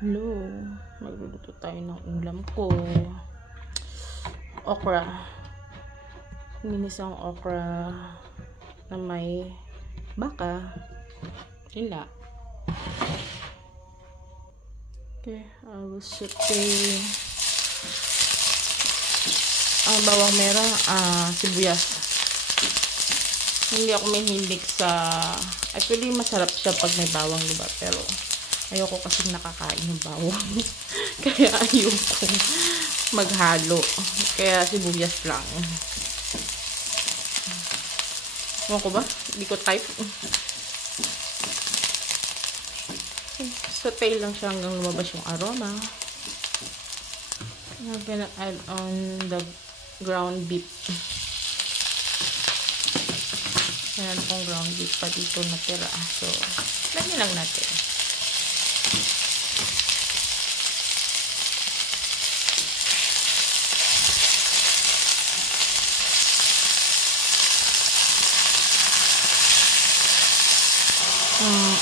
Hello, magluluto tayo ng ulam ko. Okra. Ginisang okra na may baka. Ila. Okay, I will saute ang bawang merah, sibuyas. Hindi ako mahilig sa, actually masarap siya pag may bawang, diba? Pero ayoko kasi nakakain ng bawang. Kaya ayoko maghalo. Kaya sibuyas lang. Ewan ko ba? Hindi ko type. Saute lang siya hanggang lumabas yung aroma. I'm gonna add on the ground beef. Meron akong ground beef pa dito natira. So, lagyan lang natin.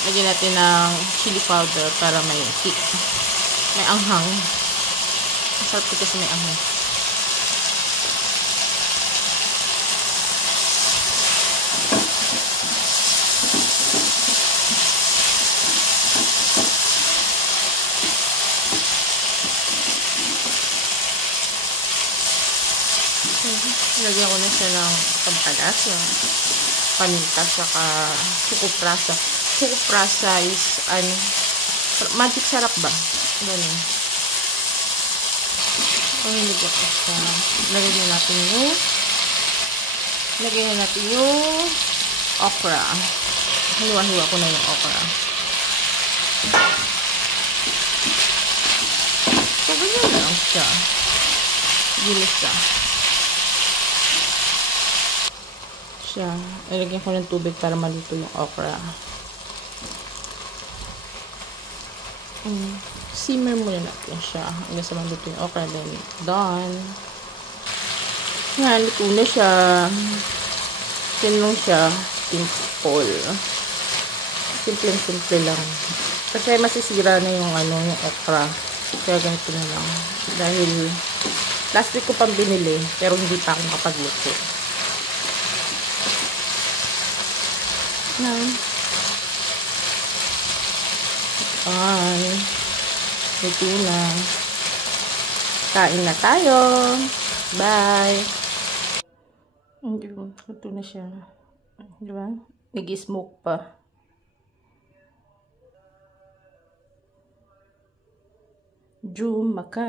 Lagyan natin ng chili powder para may kick. May anghang. Masarap ito kasi may anghang. Lagyan ko na siya ng pampalas, paminta, saka sukuprasa. Sukuprasa is, magic sarap ba? Ganun. Lagyan ko siya. Lagyan natin yung okra. Hiwa-hiwa ko na yung okra. So, ganyan na lang siya. Gilis siya. Ilagyan ko ng tubig para maluto yung okra. Simmer muna natin siya hanggang sa maluto yung okra. Then, done. Yan, luto na siya. Tinong siya. Simple. Simple lang. Kasi masisira na yung yung okra. Kaya ganito na lang. Dahil last week ko pang binili, pero hindi pa ako nakapagluto. Luto na. Kain na tayo. Bye. Luto na siya. Diba? Nag-smoke pa. Jumaka.